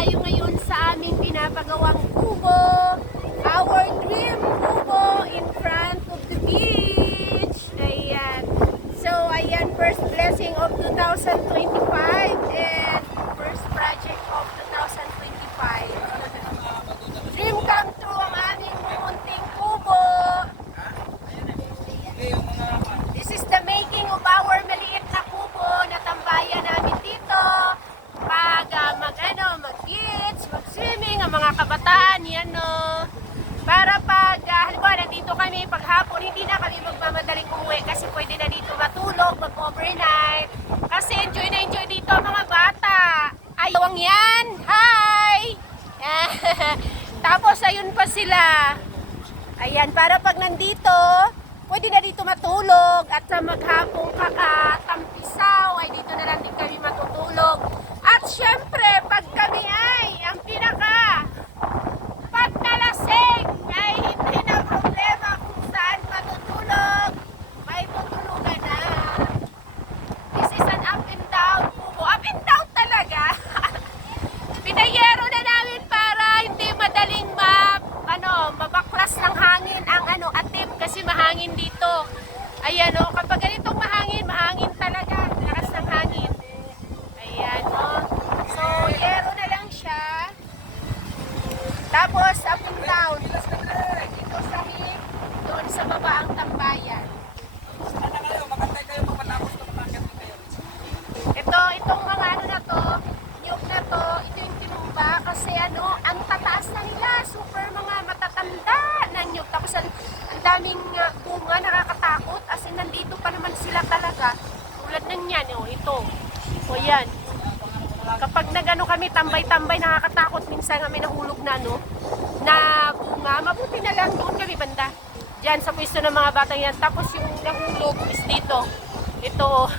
tayo ngayon sa aming pinapagawang kubo. Our dream kubo in front of the beach. Ayan. So, ayan, first blessing of 2025 and first project of 2025. Dream come true ang aming munting kubo. This is the making of our maliit na kubo na tambayan namin dito. Pag mag-beach, mag-swimming, ang mga kabataan, yan no. Para pag, halimbawa, nandito kami paghapon, hindi na kami magmamadaling umuwi kasi pwede na dito matulog, mag-overnight. Kasi enjoy na enjoy dito ang mga bata. Ayawang yan! Hi! Tapos, ayun pa sila. Ayan, para pag nandito, pwede na dito matulog at sa maghapong kakatampisaw ay dito na lang din kami matutulog. At syempre, pag kami ay ang pinaka pag nalasing ay hindi na problema kung saan matutulog. May tutulugan na. This is an up and down kubo. Up and down talaga. Pinayero na namin para hindi madaling mabaklas ng hangin ang atim kasi mahangin dito. Ayan o, kapag ganitong mahangin talaga. Lakas ng hangin. Ayan o. So, yero na lang siya. Tapos, up and down. Dito sa hip, doon sa baba ang tambayan. Itong mga na to, nyug na to, ito yung tinumba kasi ang tataas na nila. Super mga matatanda na nyug. Tapos, ang daming bunga, nakakatakot. As in, nandito pa naman sila talaga. Tulad ng yan, ito. O yan. Kapag kami, tambay-tambay, nakakatakot. Minsan kami nahulog na, na bunga. Mabuti na lang doon kami banda. Diyan sa pwesto ng mga batang yan. Tapos yung nahulog is dito. Ito,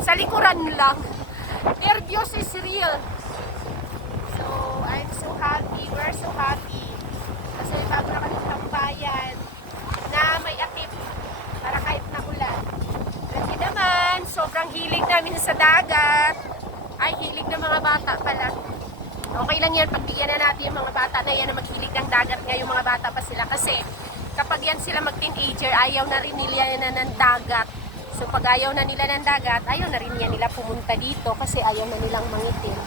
sa likuran lang. Nervyos is real. So, I'm so happy. We're so happy. Kasi bago na kami tambayan na may atip para kahit nakulan. Kasi naman, sobrang hilig namin sa dagat. Ay, hilig ng mga bata pala. Okay lang yan, pagbigyan na natin yung mga bata na yan na maghilig ng dagat nga yung mga bata pa sila. Kasi kapag yan sila mag-teenager, ayaw na rin nila na ng dagat. So pag ayaw na nila ng dagat, ayaw na rin yan nila pumunta dito kasi ayaw na nilang mangitim.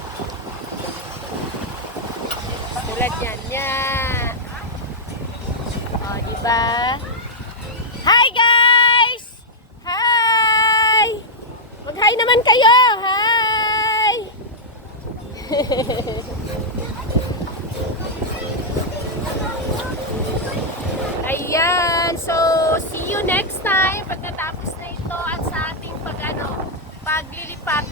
Tulad yan, yan. O, diba? Hi guys! Hi! Mag-hi naman kayo! Hi! Ayan, so see you next time pagkatapos na ito at sa ating paglilipat